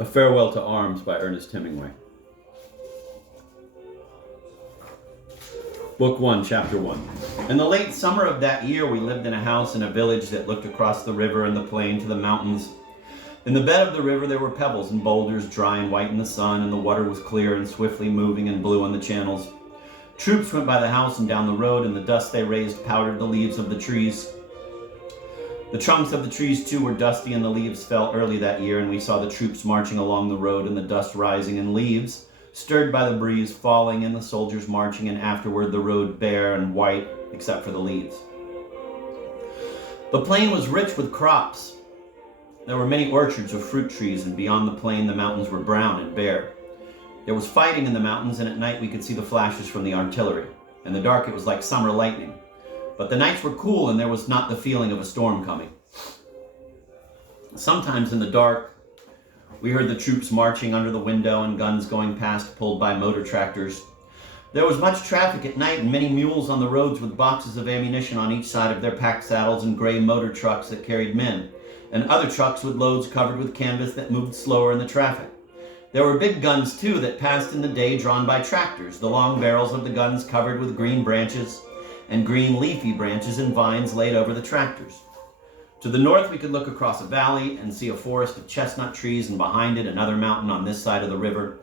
A Farewell to Arms by Ernest Hemingway. Book 1, Chapter 1. In the late summer of that year, we lived in a house in a village that looked across the river and the plain to the mountains. In the bed of the river there were pebbles and boulders, dry and white in the sun, and the water was clear and swiftly moving and blue on the channels. Troops went by the house and down the road, and the dust they raised powdered the leaves of the trees. The trunks of the trees, too, were dusty, and the leaves fell early that year, and we saw the troops marching along the road, and the dust rising, and leaves, stirred by the breeze, falling, and the soldiers marching, and afterward the road bare and white, except for the leaves. The plain was rich with crops. There were many orchards of fruit trees, and beyond the plain the mountains were brown and bare. There was fighting in the mountains, and at night we could see the flashes from the artillery. In the dark it was like summer lightning. But the nights were cool, and there was not the feeling of a storm coming. Sometimes in the dark, we heard the troops marching under the window and guns going past, pulled by motor tractors. There was much traffic at night, and many mules on the roads with boxes of ammunition on each side of their pack saddles, and gray motor trucks that carried men, and other trucks with loads covered with canvas that moved slower in the traffic. There were big guns, too, that passed in the day drawn by tractors, the long barrels of the guns covered with green branches, and green leafy branches and vines laid over the tractors. To the north we could look across a valley and see a forest of chestnut trees, and behind it another mountain on this side of the river.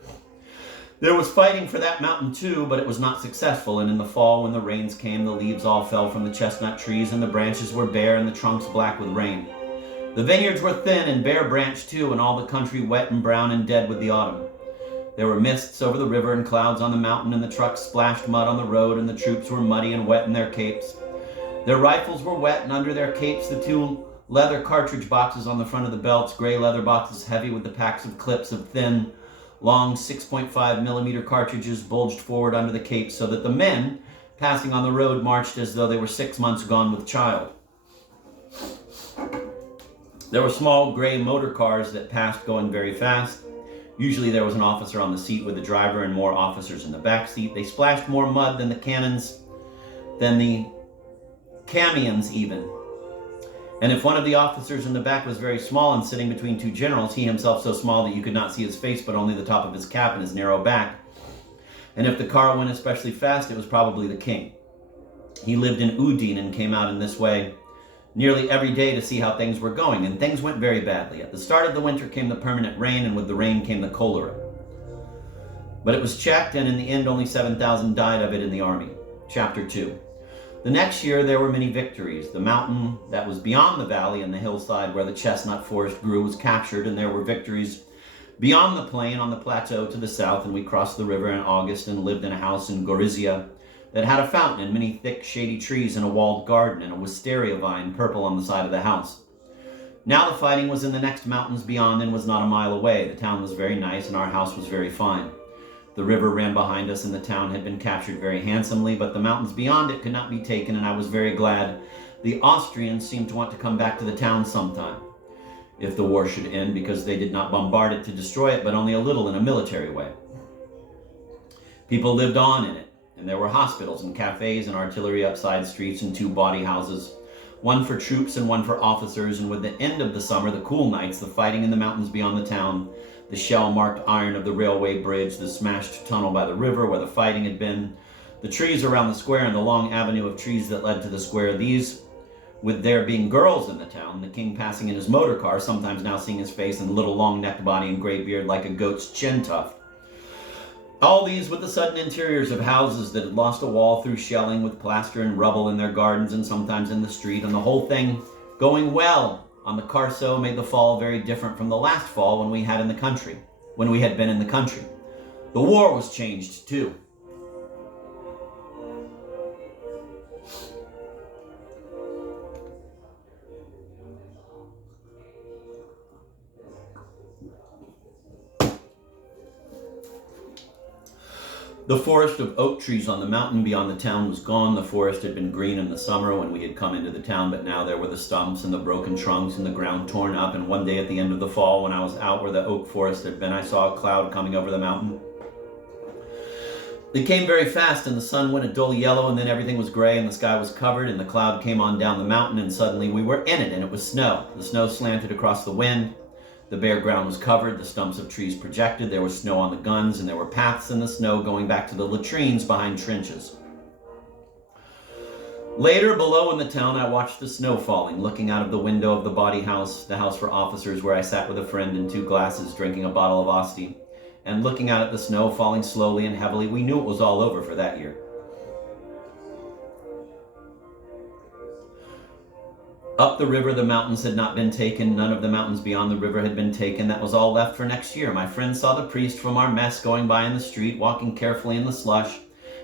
There was fighting for that mountain too, but it was not successful, and in the fall when the rains came, the leaves all fell from the chestnut trees, and the branches were bare and the trunks black with rain. The vineyards were thin and bare branched too, and all the country wet and brown and dead with the autumn. There were mists over the river and clouds on the mountain, and the trucks splashed mud on the road, and the troops were muddy and wet in their capes. Their rifles were wet, and under their capes the two leather cartridge boxes on the front of the belts, gray leather boxes heavy with the packs of clips of thin, long 6.5 millimeter cartridges bulged forward under the capes, so that the men passing on the road marched as though they were 6 months gone with child. There were small gray motor cars that passed going very fast. Usually there was an officer on the seat with the driver and more officers in the back seat. They splashed more mud than the camions even. And if one of the officers in the back was very small and sitting between two generals, he himself so small that you could not see his face but only the top of his cap and his narrow back. And if the car went especially fast, it was probably the king. He lived in Udine and came out in this way nearly every day to see how things were going, and things went very badly. At the start of the winter came the permanent rain, and with the rain came the cholera. But it was checked, and in the end only 7,000 died of it in the army. Chapter 2. The next year there were many victories. The mountain that was beyond the valley and the hillside where the chestnut forest grew was captured, and there were victories beyond the plain on the plateau to the south, and we crossed the river in August and lived in a house in Gorizia that had a fountain and many thick shady trees and a walled garden and a wisteria vine purple on the side of the house. Now the fighting was in the next mountains beyond and was not a mile away. The town was very nice and our house was very fine. The river ran behind us and the town had been captured very handsomely, but the mountains beyond it could not be taken, and I was very glad. The Austrians seemed to want to come back to the town sometime, if the war should end, because they did not bombard it to destroy it, but only a little in a military way. People lived on in it. And there were hospitals and cafes and artillery up side streets and 2 body houses, one for troops and one for officers. And with the end of the summer, the cool nights, the fighting in the mountains beyond the town, the shell-marked iron of the railway bridge, the smashed tunnel by the river where the fighting had been, the trees around the square and the long avenue of trees that led to the square, these, with there being girls in the town, the king passing in his motor car, sometimes now seeing his face and little long-necked body and gray beard like a goat's chin tuft. All these with the sudden interiors of houses that had lost a wall through shelling, with plaster and rubble in their gardens and sometimes in the street, and the whole thing going well on the Carso made the fall very different from the last fall when we had been in the country. The war was changed too. The forest of oak trees on the mountain beyond the town was gone. The forest had been green in the summer when we had come into the town, but now there were the stumps and the broken trunks and the ground torn up. And one day at the end of the fall, when I was out where the oak forest had been, I saw a cloud coming over the mountain. It came very fast, and the sun went a dull yellow, and then everything was gray, and the sky was covered, and the cloud came on down the mountain, and suddenly we were in it, and it was snow. The snow slanted across the wind. The bare ground was covered, the stumps of trees projected, there was snow on the guns, and there were paths in the snow going back to the latrines behind trenches. Later, below in the town, I watched the snow falling, looking out of the window of the body house, the house for officers where I sat with a friend in 2 glasses drinking a bottle of Asti, and looking out at the snow falling slowly and heavily. We knew it was all over for that year. Up the river, the mountains had not been taken. None of the mountains beyond the river had been taken. That was all left for next year. My friend saw the priest from our mess going by in the street, walking carefully in the slush,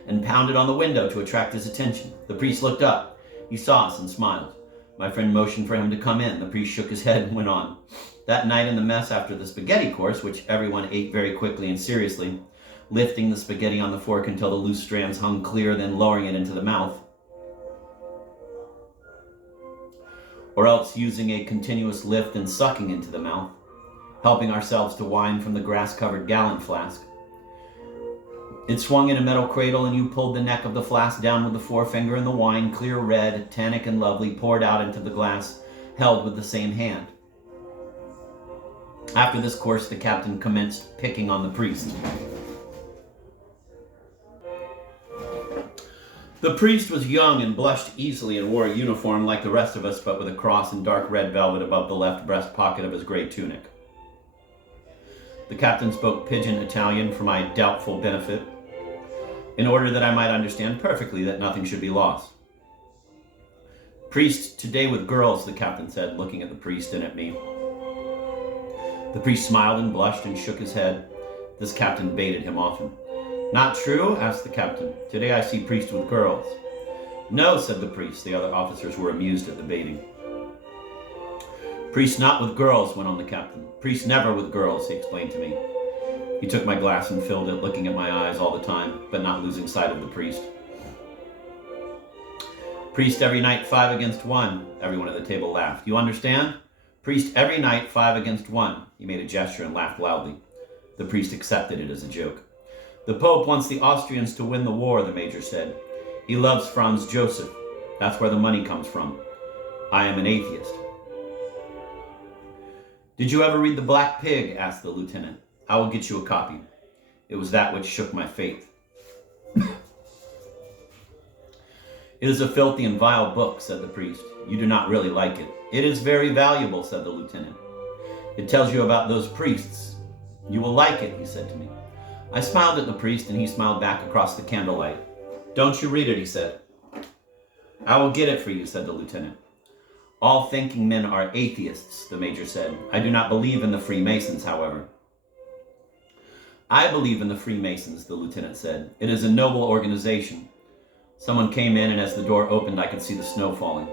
and pounded on the window to attract his attention. The priest looked up. He saw us and smiled. My friend motioned for him to come in. The priest shook his head and went on. That night in the mess after the spaghetti course, which everyone ate very quickly and seriously, lifting the spaghetti on the fork until the loose strands hung clear, then lowering it into the mouth, or else using a continuous lift and sucking into the mouth, helping ourselves to wine from the grass-covered gallon flask. It swung in a metal cradle, and you pulled the neck of the flask down with the forefinger, and the wine, clear red, tannic and lovely, poured out into the glass, held with the same hand. After this course, the captain commenced picking on the priest. The priest was young and blushed easily and wore a uniform like the rest of us, but with a cross and dark red velvet above the left breast pocket of his gray tunic. The captain spoke pidgin Italian for my doubtful benefit, in order that I might understand perfectly that nothing should be lost. Priest, today with girls, the captain said, looking at the priest and at me. The priest smiled and blushed and shook his head. This captain baited him often. Not true? Asked the captain. Today I see priest with girls. No, said the priest. The other officers were amused at the baiting. Priest not with girls, went on the captain. Priest never with girls, he explained to me. He took my glass and filled it, looking at my eyes all the time, but not losing sight of the priest. Priest every night 5 against 1. Everyone at the table laughed. You understand? Priest every night 5 against 1. He made a gesture and laughed loudly. The priest accepted it as a joke. The Pope wants the Austrians to win the war, the major said. He loves Franz Joseph. That's where the money comes from. I am an atheist. Did you ever read The Black Pig? Asked the lieutenant. I will get you a copy. It was that which shook my faith. It is a filthy and vile book, said the priest. You do not really like it. It is very valuable, said the lieutenant. It tells you about those priests. You will like it, he said to me. I smiled at the priest, and he smiled back across the candlelight. Don't you read it, he said. I will get it for you, said the lieutenant. All thinking men are atheists, the major said. I do not believe in the Freemasons, however. I believe in the Freemasons, the lieutenant said. It is a noble organization. Someone came in, and as the door opened, I could see the snow falling.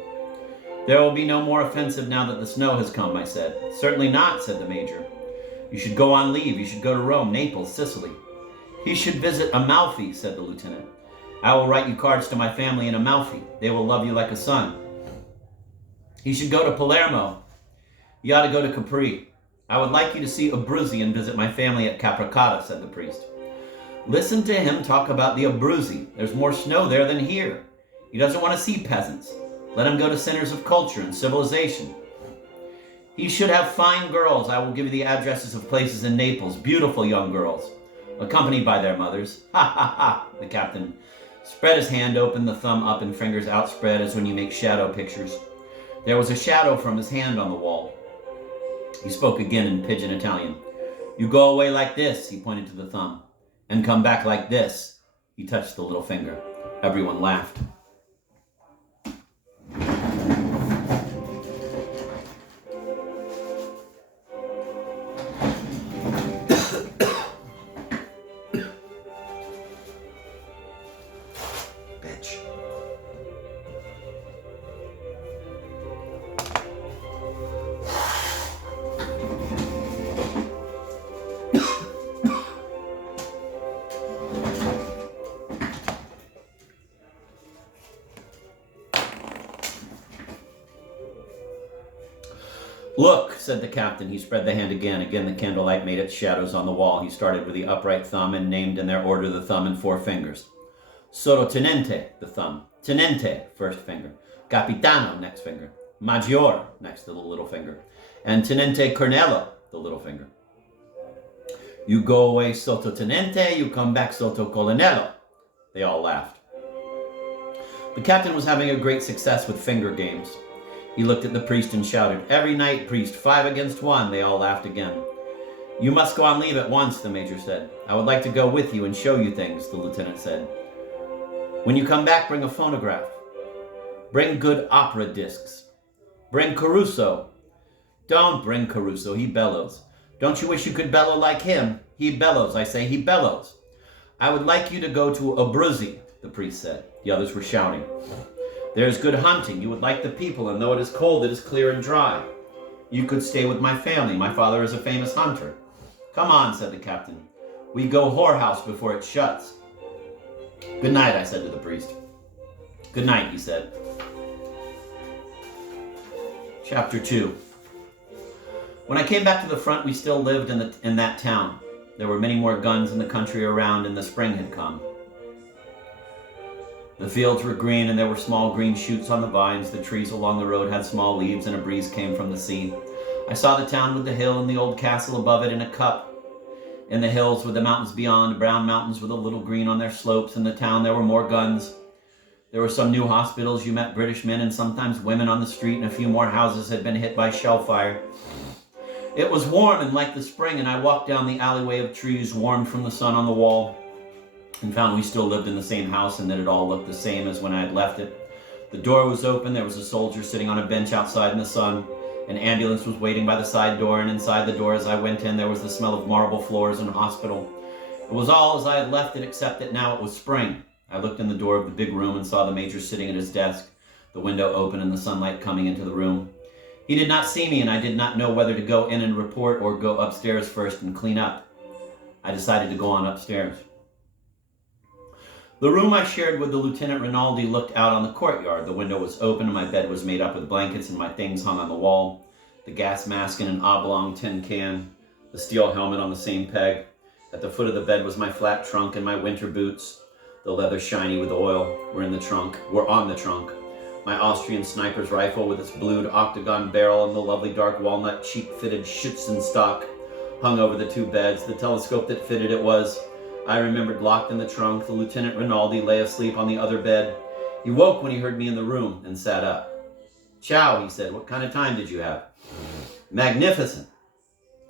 There will be no more offensive now that the snow has come, I said. Certainly not, said the major. You should go on leave. You should go to Rome, Naples, Sicily. He should visit Amalfi, said the lieutenant. I will write you cards to my family in Amalfi. They will love you like a son. He should go to Palermo. You ought to go to Capri. I would like you to see Abruzzi and visit my family at Capricata, said the priest. Listen to him talk about the Abruzzi. There's more snow there than here. He doesn't want to see peasants. Let him go to centers of culture and civilization. He should have fine girls. I will give you the addresses of places in Naples, beautiful young girls, accompanied by their mothers. Ha, ha, ha, the captain spread his hand open, the thumb up and fingers outspread as when you make shadow pictures. There was a shadow from his hand on the wall. He spoke again in pidgin Italian. You go away like this, he pointed to the thumb, and come back like this. He touched the little finger. Everyone laughed. Look, said the captain. He spread the hand again. Again the candlelight made its shadows on the wall. He started with the upright thumb and named in their order the thumb and 4 fingers. Sottotenente, the thumb. Tenente, first finger. Capitano, next finger. Maggiore, next to the little finger. And Tenente Cornello, the little finger. You go away sottotenente, you come back sottocolonnello. They all laughed. The captain was having a great success with finger games. He looked at the priest and shouted, "Every night, priest, 5 against 1. They all laughed again. You must go on leave at once, the major said. I would like to go with you and show you things, the lieutenant said. When you come back, bring a phonograph. Bring good opera discs. Bring Caruso. Don't bring Caruso, he bellows. Don't you wish you could bellow like him? He bellows, I say, he bellows. I would like you to go to Abruzzi, the priest said. The others were shouting. There is good hunting. You would like the people, and though it is cold, it is clear and dry. You could stay with my family. My father is a famous hunter. Come on, said the captain. We go whorehouse before it shuts. Good night, I said to the priest. Good night, he said. Chapter 2. When I came back to the front, we still lived in that town. There were many more guns in the country around, and the spring had come. The fields were green, and there were small green shoots on the vines. The trees along the road had small leaves, and a breeze came from the sea. I saw the town with the hill and the old castle above it in a cup. In the hills with the mountains beyond, brown mountains with a little green on their slopes. In the town there were more guns. There were some new hospitals. You met British men and sometimes women on the street, and a few more houses had been hit by shell fire. It was warm and like the spring, and I walked down the alleyway of trees, warmed from the sun on the wall, and found we still lived in the same house and that it all looked the same as when I had left it. The door was open. There was a soldier sitting on a bench outside in the sun. An ambulance was waiting by the side door, and inside the door as I went in, there was the smell of marble floors and hospital. It was all as I had left it, except that now it was spring. I looked in the door of the big room and saw the major sitting at his desk, the window open and the sunlight coming into the room. He did not see me, and I did not know whether to go in and report or go upstairs first and clean up. I decided to go on upstairs. The room I shared with the Lieutenant Rinaldi looked out on the courtyard. The window was open, and my bed was made up with blankets, and my things hung on the wall. The gas mask in an oblong tin can, the steel helmet on the same peg. At the foot of the bed was my flat trunk and my winter boots. The leather shiny with oil were on the trunk. My Austrian sniper's rifle with its blued octagon barrel and the lovely dark walnut cheap-fitted Schützenstock hung over the two beds. The telescope that fitted it was, I remembered, locked in the trunk. The Lieutenant Rinaldi lay asleep on the other bed. He woke when he heard me in the room and sat up. Ciao, he said. What kind of time did you have? Magnificent.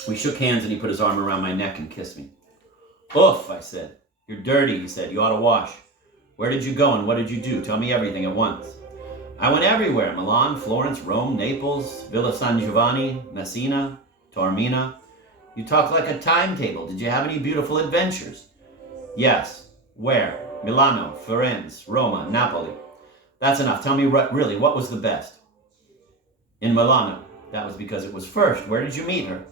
We shook hands and he put his arm around my neck and kissed me. Oof, I said. You're dirty, he said. You ought to wash. Where did you go and what did you do? Tell me everything at once. I went everywhere. Milan, Florence, Rome, Naples, Villa San Giovanni, Messina, Taormina. You talk like a timetable. Did you have any beautiful adventures? Yes. Where? Milano, Firenze, Roma, Napoli. That's enough. Tell me what was the best? In Milano. That was because it was first. Where did you meet her?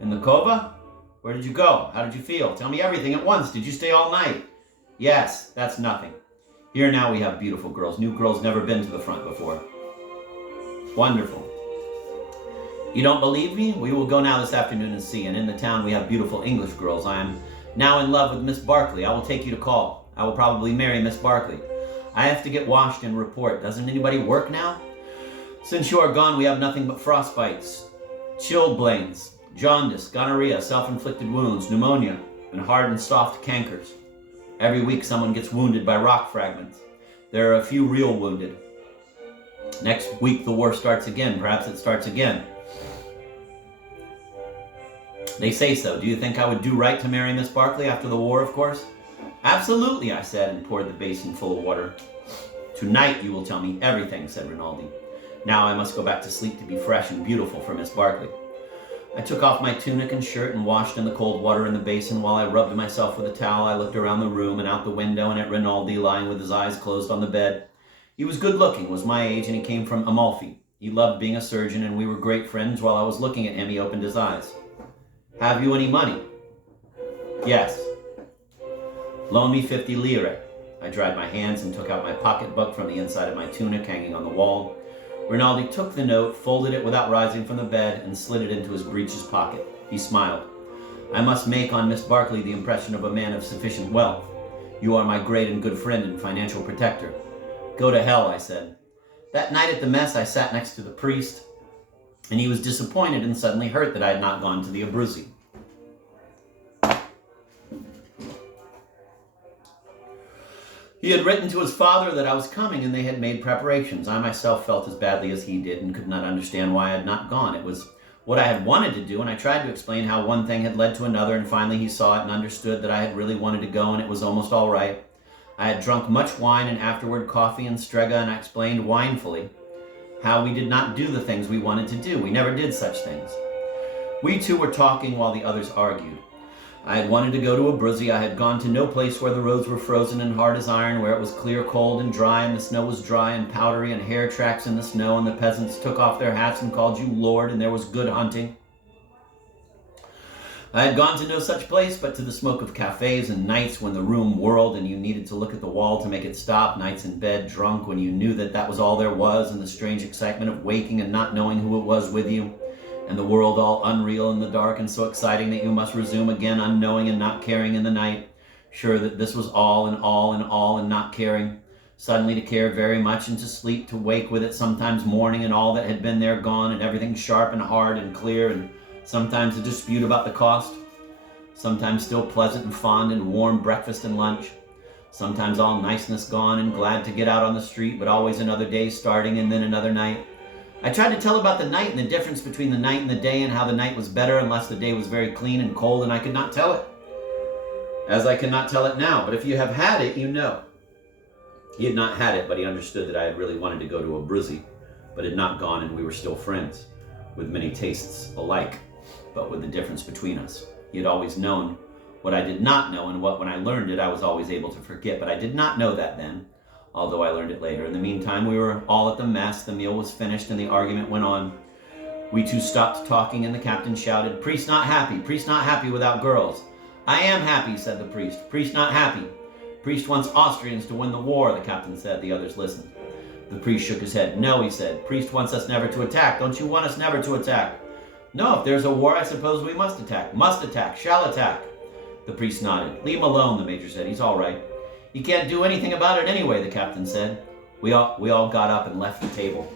In the Cova? Where did you go? How did you feel? Tell me everything at once. Did you stay all night? Yes, that's nothing. Here now we have beautiful girls. New girls never been to the front before. Wonderful. You don't believe me? We will go now this afternoon and see. And in the town we have beautiful English girls. I am now in love with Miss Barkley. I will take you to call. I will probably marry Miss Barkley. I have to get washed and report. Doesn't anybody work now? Since you are gone, we have nothing but frostbites, chilblains, jaundice, gonorrhea, self-inflicted wounds, pneumonia, and hard and soft cankers. Every week someone gets wounded by rock fragments. There are a few real wounded. Next week the war starts again. Perhaps it starts again. They say so. Do you think I would do right to marry Miss Barkley after the war, of course? Absolutely, I said, and poured the basin full of water. Tonight you will tell me everything, said Rinaldi. Now I must go back to sleep to be fresh and beautiful for Miss Barkley. I took off my tunic and shirt and washed in the cold water in the basin. While I rubbed myself with a towel, I looked around the room and out the window and at Rinaldi lying with his eyes closed on the bed. He was good looking, was my age, and he came from Amalfi. He loved being a surgeon, and we were great friends. While I was looking at him, he opened his eyes. Have you any money? Yes. Loan me 50 lire. I dried my hands and took out my pocketbook from the inside of my tunic hanging on the wall. Rinaldi took the note, folded it without rising from the bed, and slid it into his breeches pocket. He smiled. I must make on Miss Barkley the impression of a man of sufficient wealth. You are my great and good friend and financial protector. Go to hell, I said. That night at the mess, I sat next to the priest. and he was disappointed and suddenly hurt that I had not gone to the Abruzzi. He had written to his father that I was coming, and they had made preparations. I myself felt as badly as he did and could not understand why I had not gone. It was what I had wanted to do, and I tried to explain how one thing had led to another, and finally he saw it and understood that I had really wanted to go, and it was almost all right. I had drunk much wine and afterward coffee and strega, and I explained winefully how we did not do the things we wanted to do. We never did such things. We two were talking while the others argued. I had wanted to go to Abruzzi. I had gone to no place where the roads were frozen and hard as iron, where it was clear, cold, and dry, and the snow was dry and powdery, and hair tracks in the snow, and the peasants took off their hats and called you Lord, and there was good hunting. I had gone to no such place, but to the smoke of cafes, and nights when the room whirled and you needed to look at the wall to make it stop, nights in bed, drunk, when you knew that that was all there was, and the strange excitement of waking and not knowing who it was with you, and the world all unreal in the dark and so exciting that you must resume again unknowing and not caring in the night, sure that this was all and all and all and not caring, suddenly to care very much and to sleep, to wake with it, sometimes morning and all that had been there gone and everything sharp and hard and clear, and sometimes a dispute about the cost, sometimes still pleasant and fond and warm breakfast and lunch, sometimes all niceness gone and glad to get out on the street, but always another day starting and then another night. I tried to tell about the night and the difference between the night and the day, and how the night was better unless the day was very clean and cold, and I could not tell it, as I cannot tell it now. But if you have had it, you know. He had not had it, but he understood that I had really wanted to go to Abruzzi, but had not gone, and we were still friends, with many tastes alike, but with the difference between us. He had always known what I did not know, and what, when I learned it, I was always able to forget, but I did not know that then, although I learned it later. In the meantime, we were all at the mess. The meal was finished, and the argument went on. We two stopped talking, and the captain shouted, "Priest not happy! Priest not happy without girls!" "I am happy," said the priest. "Priest not happy." "Priest wants Austrians to win the war," the captain said. The others listened. The priest shook his head. "No," he said. "Priest wants us never to attack. Don't you want us never to attack?" "No, if there's a war, I suppose we must attack. Must attack. Shall attack." The priest nodded. "Leave him alone," the major said. "He's all right." "He can't do anything about it anyway," the captain said. We all got up and left the table.